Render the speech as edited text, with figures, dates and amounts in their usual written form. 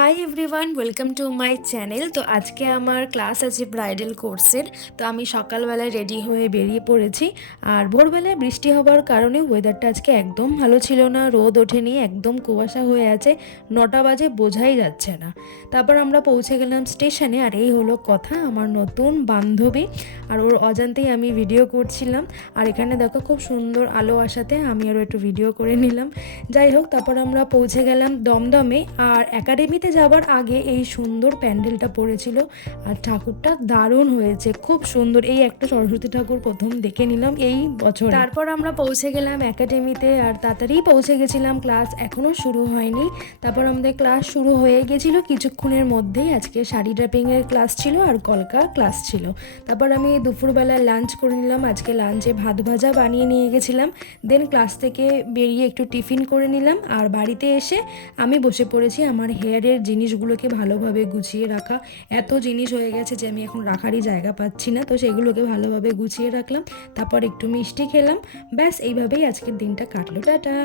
Hi everyone, welcome to my channel. তো আজকে আমার ক্লাস আছে ব্রাইডাল কোর্সের। তো আমি সকালবেলায় রেডি হয়ে বেরিয়ে পড়েছি। আর ভোরবেলায় বৃষ্টি হবার কারণে ওয়েদারটা আজকে একদম ভালো ছিল না, রোদ ওঠেনি, একদম কুয়াশা হয়ে আছে। 9টা বাজে, বোঝাই যাচ্ছে না। তারপর আমরা পৌঁছে গেলাম স্টেশনে। আর এই হলো কথা, আমার নতুন বান্ধবী, আর ওর অজান্তেই আমি ভিডিও করছিলাম। আর এখানে দেখো খুব সুন্দর আলো আসাতে আমি আরও একটু ভিডিও করে নিলাম। যাই হোক, তারপর আমরা পৌঁছে গেলাম দমদমে। আর একাডেমিতে যাবার আগে এই সুন্দর প্যান্ডেলটা পড়েছিল, আর ঠাকুরটা দারুণ হয়েছে, খুব সুন্দর। এই একটা সরস্বতী ঠাকুর প্রথম দেখে নিলাম এই বছর। তারপর আমরা পৌঁছে গেলাম একাডেমিতে, আর তাড়াতাড়ি পৌঁছে গেছিলাম, ক্লাস এখনও শুরু হয়নি। তারপর আমাদের ক্লাস শুরু হয়ে গেছিল কিছুক্ষণের মধ্যেই। আজকে শাড়ি ড্রাপিংয়ের ক্লাস ছিল আর কলকা ক্লাস ছিল। তারপর আমি দুপুরবেলা লাঞ্চ করে নিলাম। আজকে লাঞ্চে ভাত ভাজা বানিয়ে নিয়ে গেছিলাম। দেন ক্লাস থেকে বেরিয়ে একটু টিফিন করে নিলাম। আর বাড়িতে এসে আমি বসে পড়েছি আমার হেয়ারের জিনিসগুলোকে ভালোভাবে গুছিয়ে রাখা। এত জিনিস হয়ে গেছে যে আমি এখন রাখারই জায়গা পাচ্ছি না, তো সেগুলোকে ভালোভাবে গুছিয়ে রাখলাম। তারপর একটু মিষ্টি খেলাম। ব্যাস এইভাবেই আজকের দিনটা কাটলো। টাটা।